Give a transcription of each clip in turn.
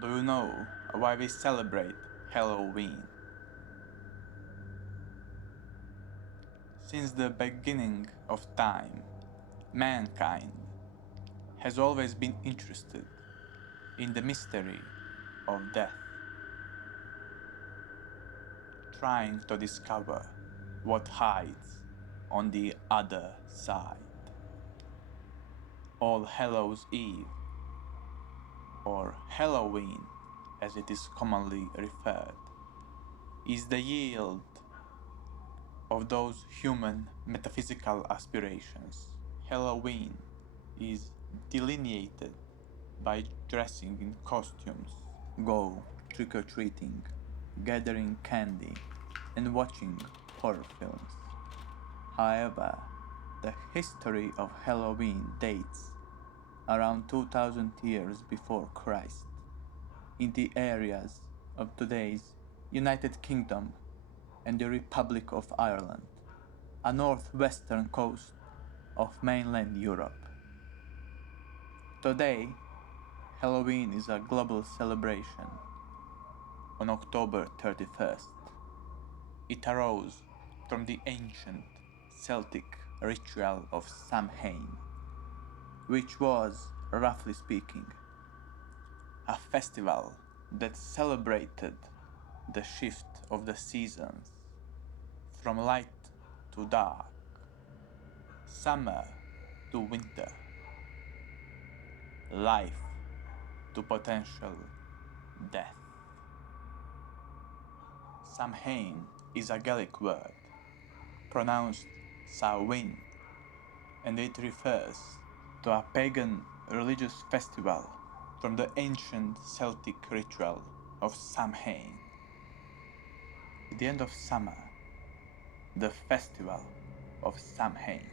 Do you know why we celebrate Halloween? Since the beginning of time, mankind has always been interested in the mystery of death, trying to discover what hides on the other side. All Hallows Eve, or Halloween as it is commonly referred, is the yield of those human metaphysical aspirations. Halloween is delineated by dressing in costumes, go trick-or-treating, gathering candy, and watching horror films. However, the history of Halloween dates around 2000 years before Christ in the areas of today's United Kingdom and the Republic of Ireland, a northwestern coast of mainland Europe. Today, Halloween is a global celebration. On October 31st, it arose from the ancient Celtic ritual of Samhain, which was, roughly speaking, a festival that celebrated the shift of the seasons from light to dark, summer to winter, life to potential death. Samhain is a Gaelic word, pronounced Samhain, and it refers to a pagan religious festival from the ancient Celtic ritual of Samhain. At the end of summer, the festival of Samhain.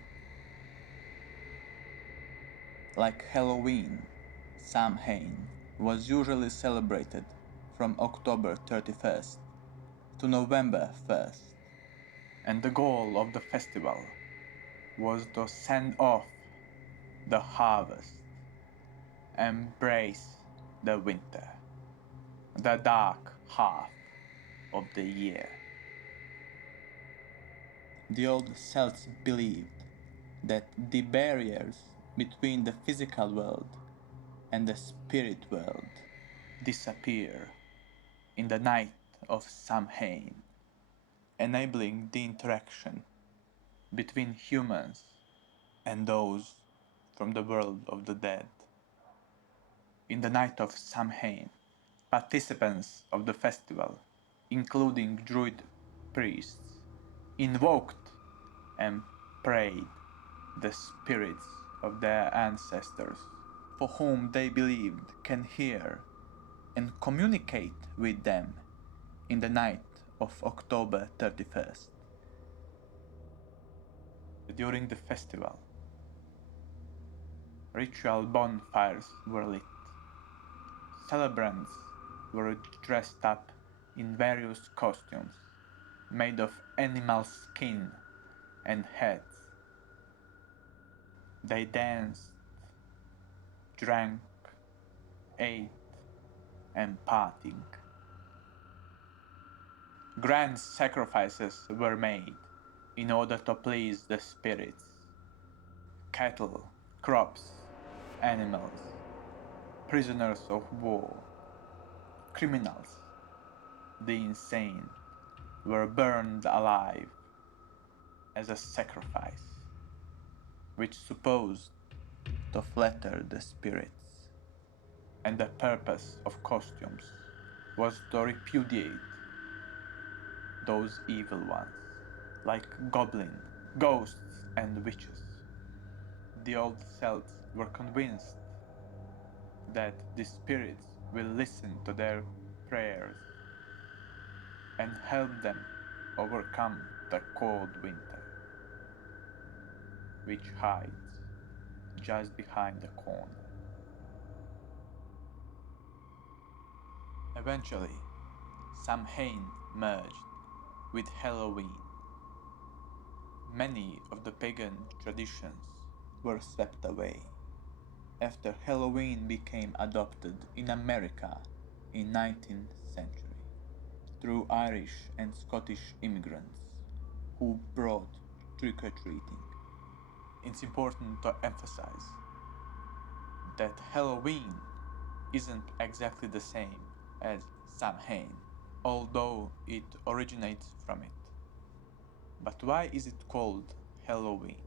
Like Halloween, Samhain was usually celebrated from October 31st to November 1st, and the goal of the festival was to send off the harvest, embrace the winter, the dark half of the year. The old Celts believed that the barriers between the physical world and the spirit world disappear in the night of Samhain, enabling the interaction between humans and those from the world of the dead. In the night of Samhain, participants of the festival, including druid priests, invoked and prayed the spirits of their ancestors, for whom they believed can hear and communicate with them in the night of October 31st. During the festival, ritual bonfires were lit. Celebrants were dressed up in various costumes made of animal skin and heads. They danced, drank, ate, and partied. Grand sacrifices were made in order to please the spirits. Cattle, crops, animals, prisoners of war, criminals, the insane, were burned alive as a sacrifice, which supposed to flatter the spirits. And the purpose of costumes was to repudiate those evil ones, like goblins, ghosts, and witches. The old Celts were convinced that the spirits will listen to their prayers and help them overcome the cold winter, which hides just behind the corner. Eventually, Samhain merged with Halloween. Many of the pagan traditions were swept away, after Halloween became adopted in America in 19th century through Irish and Scottish immigrants who brought trick-or-treating. It's important to emphasize that Halloween isn't exactly the same as Samhain, although it originates from it. But why is it called Halloween?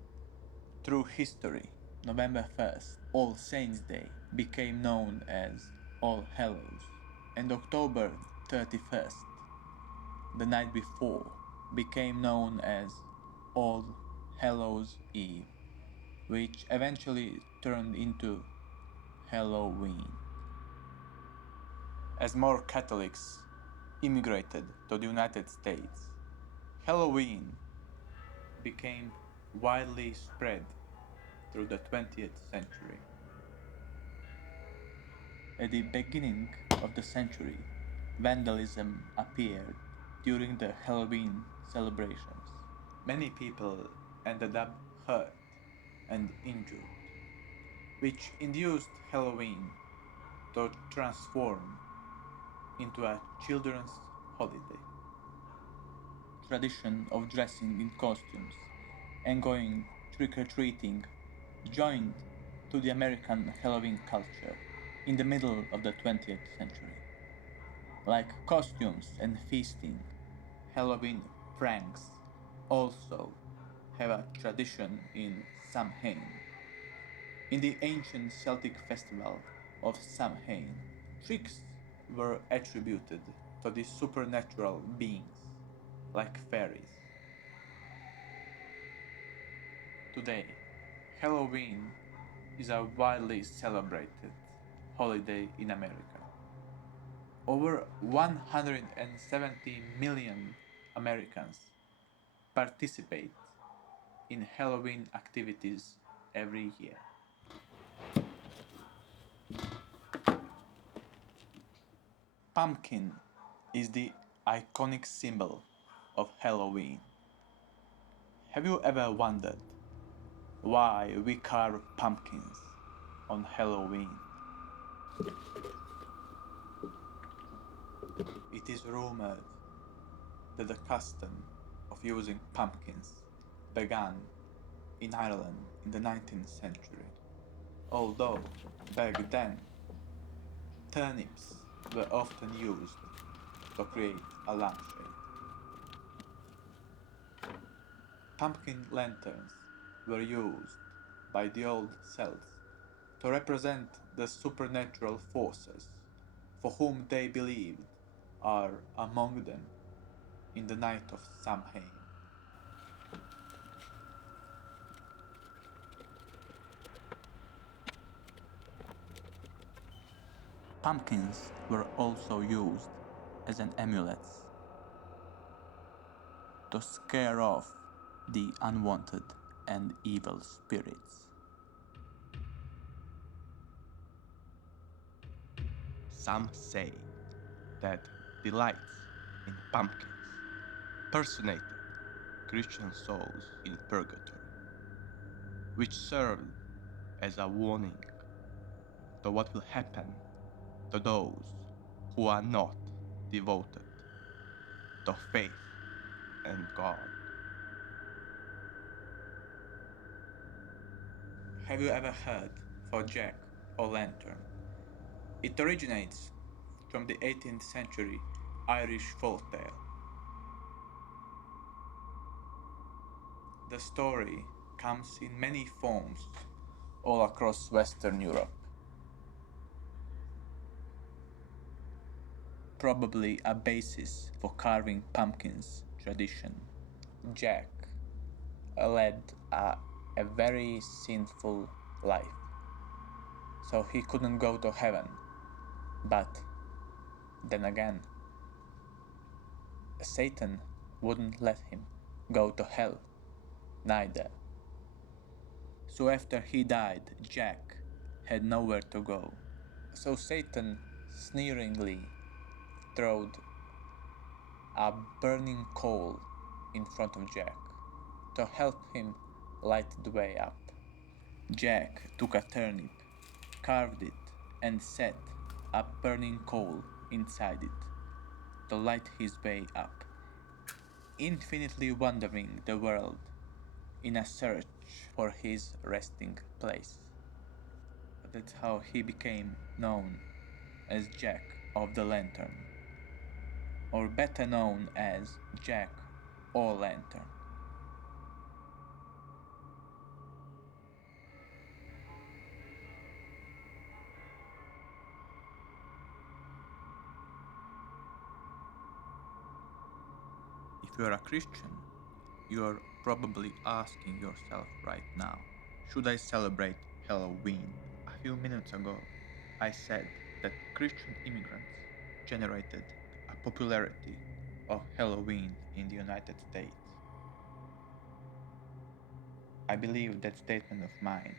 Through history, November 1st, All Saints' Day, became known as All Hallows, and October 31st, the night before, became known as All Hallows' Eve, which eventually turned into Halloween. As more Catholics immigrated to the United States, Halloween became widely spread through the 20th century. At the beginning of the century, vandalism appeared during the Halloween celebrations. Many people ended up hurt and injured, which induced Halloween to transform into a children's holiday. Tradition of dressing in costumes and going trick-or-treating joined to the American Halloween culture in the middle of the 20th century. Like costumes and feasting, Halloween pranks also have a tradition in Samhain. In the ancient Celtic festival of Samhain, tricks were attributed to the supernatural beings, like fairies. Today, Halloween is a widely celebrated holiday in America. Over 170 million Americans participate in Halloween activities every year. Pumpkin is the iconic symbol of Halloween. Have you ever wondered why we carve pumpkins on Halloween? It is rumored that the custom of using pumpkins began in Ireland in the 19th century, although back then turnips were often used to create a lampshade. Pumpkin lanterns were used by the old Celts to represent the supernatural forces for whom they believed are among them in the night of Samhain. Pumpkins were also used as an amulets to scare off the unwanted and evil spirits. Some say that the lights in pumpkins personated Christian souls in purgatory, which served as a warning to what will happen to those who are not devoted to faith and God. Have you ever heard of Jack o' Lantern? It originates from the 18th century Irish folktale. The story comes in many forms all across Western Europe. Probably a basis for carving pumpkins tradition. Jack led a very sinful life, so he couldn't go to heaven. But then again, Satan wouldn't let him go to hell neither. So after he died, Jack had nowhere to go. So Satan sneeringly throwed a burning coal in front of Jack to help him light the way up. Jack took a turnip carved it and set a burning coal inside it to light his way up, infinitely wandering the world in a search for his resting place. That's how he became known as Jack of the Lantern, or better known as Jack O'Lantern. If you're a Christian, you're probably asking yourself right now, should I celebrate Halloween? A few minutes ago, I said that Christian immigrants generated a popularity of Halloween in the United States. I believe that statement of mine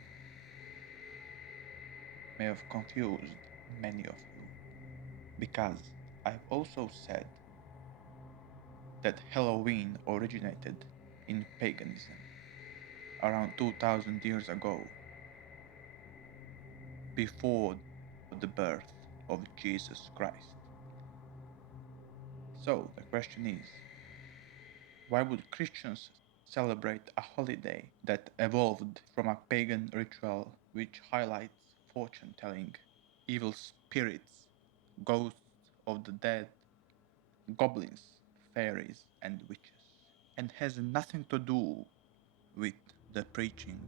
may have confused many of you, because I've also said that Halloween originated in paganism around 2000 years ago, before the birth of Jesus Christ. So the question is, why would Christians celebrate a holiday that evolved from a pagan ritual which highlights fortune telling, evil spirits, ghosts of the dead, goblins, fairies, and witches, and has nothing to do with the preaching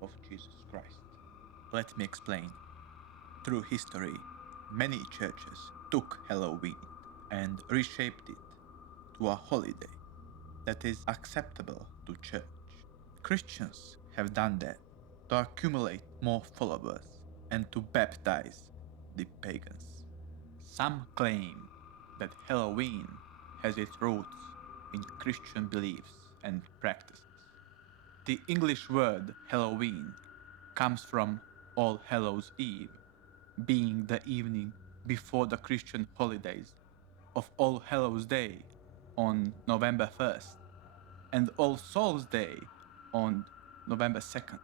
of Jesus Christ? Let me explain. Through history, many churches took Halloween and reshaped it to a holiday that is acceptable to church. Christians have done that to accumulate more followers and to baptize the pagans. Some claim that Halloween has its roots in Christian beliefs and practices. The English word Halloween comes from All Hallows Eve, being the evening before the Christian holidays of All Hallows Day on November 1st and All Souls Day on November 2nd.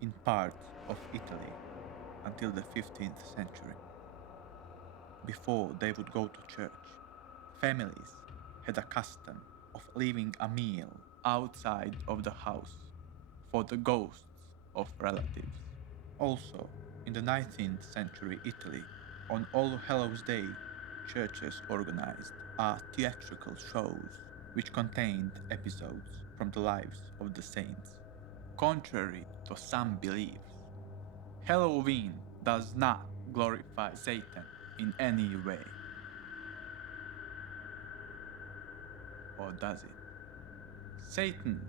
In parts of Italy until the 15th century, before they would go to church, families had a custom of leaving a meal outside of the house for the ghosts of relatives. Also, in the 19th century Italy, on All Hallows Day, churches organized theatrical shows which contained episodes from the lives of the saints. Contrary to some beliefs, Halloween does not glorify Satan in any way. Or does it? Satan,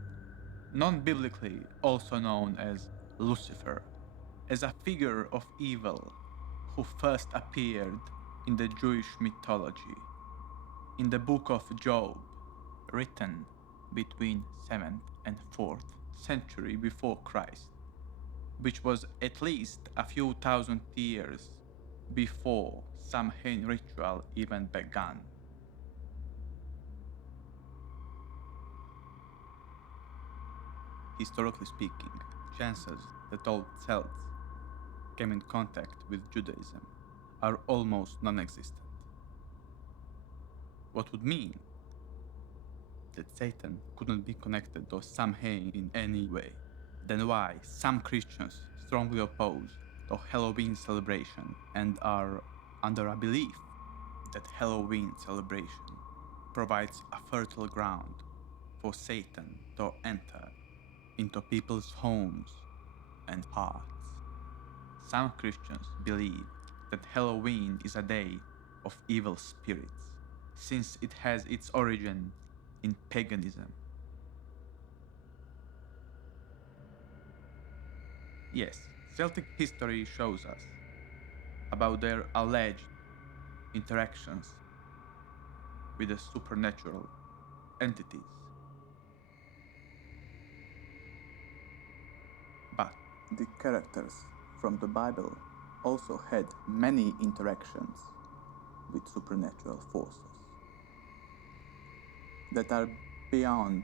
non-biblically also known as Lucifer, as a figure of evil who first appeared in the Jewish mythology, in the book of Job, written between 7th and 4th century before Christ, which was at least a few thousand years before Samhain ritual even began. Historically speaking, chances that old Celts came in contact with Judaism are almost non-existent. What would mean that Satan couldn't be connected to Samhain in any way. Then why some Christians strongly oppose the Halloween celebration and are under a belief that Halloween celebration provides a fertile ground for Satan to enter into people's homes and hearts. Some Christians believe that Halloween is a day of evil spirits, since it has its origin in paganism. Yes, Celtic history shows us about their alleged interactions with the supernatural entities. But the characters from the Bible also had many interactions with supernatural forces that are beyond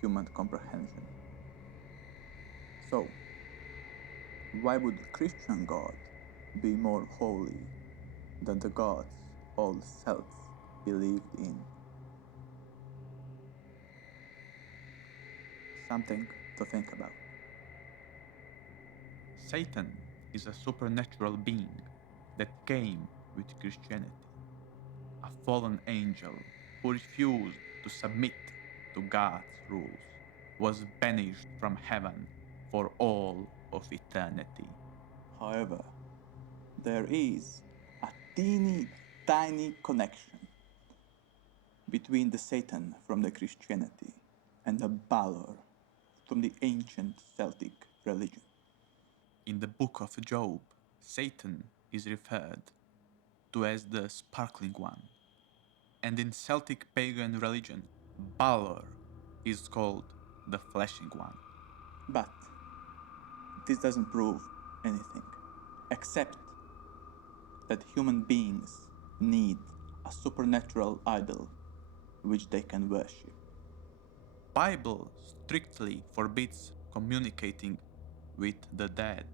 human comprehension. So, why would Christian God be more holy than the gods all Celts believed in? Something to think about. Satan is a supernatural being that came with Christianity. A fallen angel who refused to submit to God's rules was banished from heaven for all of eternity. However, there is a teeny tiny connection between the Satan from the Christianity and the Balor from the ancient Celtic religion. In the book of Job, Satan is referred to as the sparkling one, and in Celtic pagan religion, Balor is called the flashing one. But this doesn't prove anything, except that human beings need a supernatural idol which they can worship. Bible strictly forbids communicating with the dead,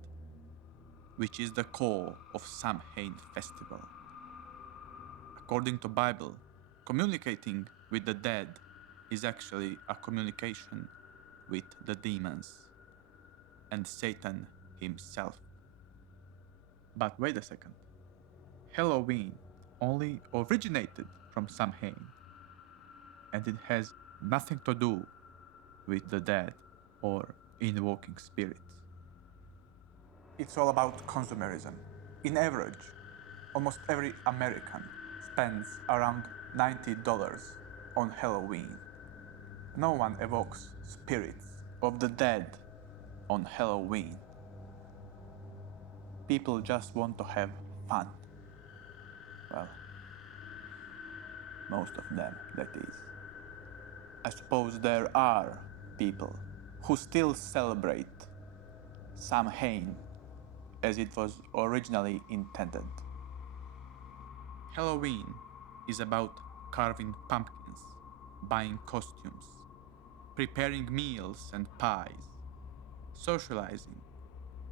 which is the core of Samhain festival. According to Bible, communicating with the dead is actually a communication with the demons and Satan himself. But wait a second. Halloween only originated from Samhain, and it has nothing to do with the dead or invoking spirits. It's all about consumerism. In average, almost every American spends around $90 on Halloween. No one evokes spirits of the dead on Halloween. People just want to have fun. Well, most of them, that is. I suppose there are people who still celebrate Samhain as it was originally intended. Halloween is about carving pumpkins, buying costumes, preparing meals and pies, socializing,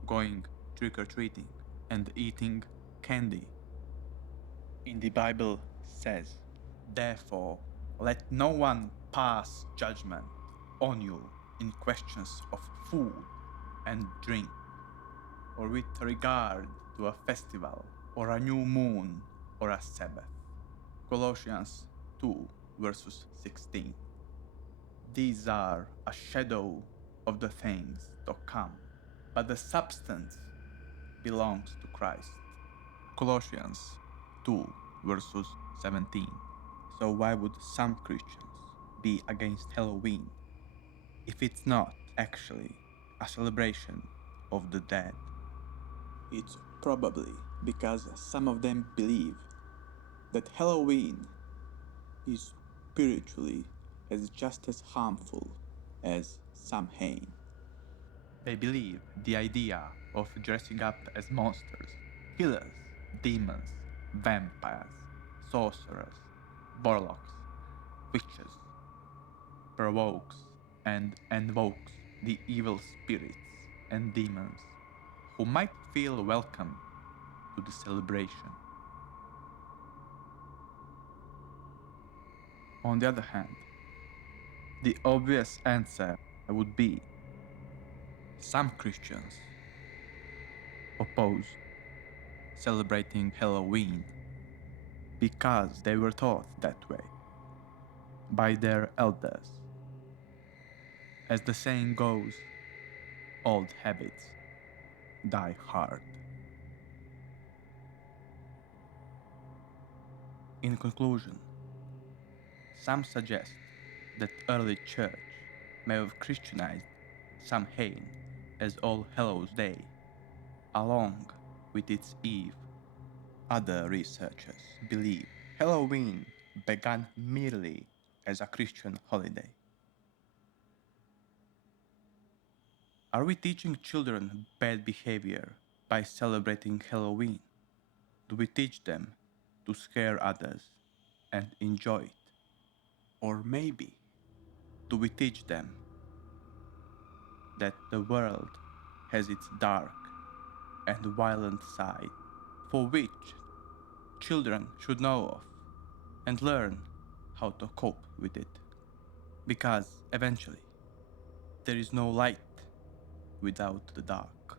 going trick-or-treating, and eating candy. In the Bible says, "Therefore, let no one pass judgment on you in questions of food and drink, or with regard to a festival, or a new moon, or a Sabbath." Colossians 2, verses 16. These are a shadow of the things to come, but the substance belongs to Christ. Colossians 2, verses 17. So why would some Christians be against Halloween if it's not actually a celebration of the dead? It's probably because some of them believe that Halloween is spiritually just as harmful as Samhain. They believe the idea of dressing up as monsters, killers, demons, vampires, sorcerers, warlocks, witches, provokes and invokes the evil spirits and demons who might feel welcome to the celebration. On the other hand, the obvious answer would be some Christians oppose celebrating Halloween because they were taught that way by their elders. As the saying goes, old habits die hard. In conclusion, some suggest that early church may have Christianized Samhain as All Hallows Day, along with its eve. Other researchers believe Halloween began merely as a Christian holiday. Are we teaching children bad behavior by celebrating Halloween? Do we teach them to scare others and enjoy it? Or maybe do we teach them that the world has its dark and violent side, for which children should know of and learn how to cope with it. Because eventually, there is no light without the dark.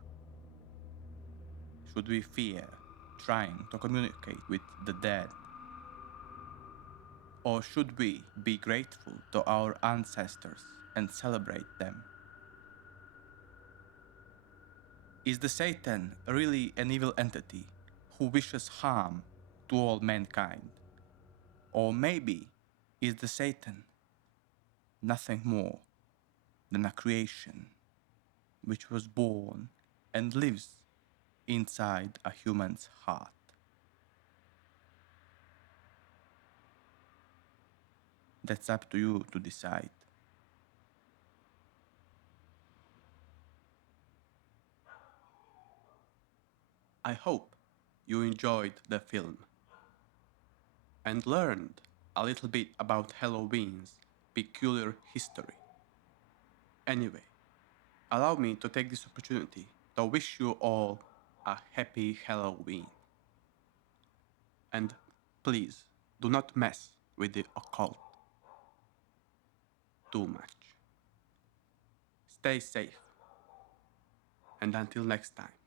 Should we fear trying to communicate with the dead? Or should we be grateful to our ancestors and celebrate them? Is the Satan really an evil entity who wishes harm to all mankind? Or maybe is the Satan nothing more than a creation which was born and lives inside a human's heart? That's up to you to decide. I hope you enjoyed the film and learned a little bit about Halloween's peculiar history. Anyway, allow me to take this opportunity to wish you all a happy Halloween. And please do not mess with the occult too much. Stay safe, and until next time.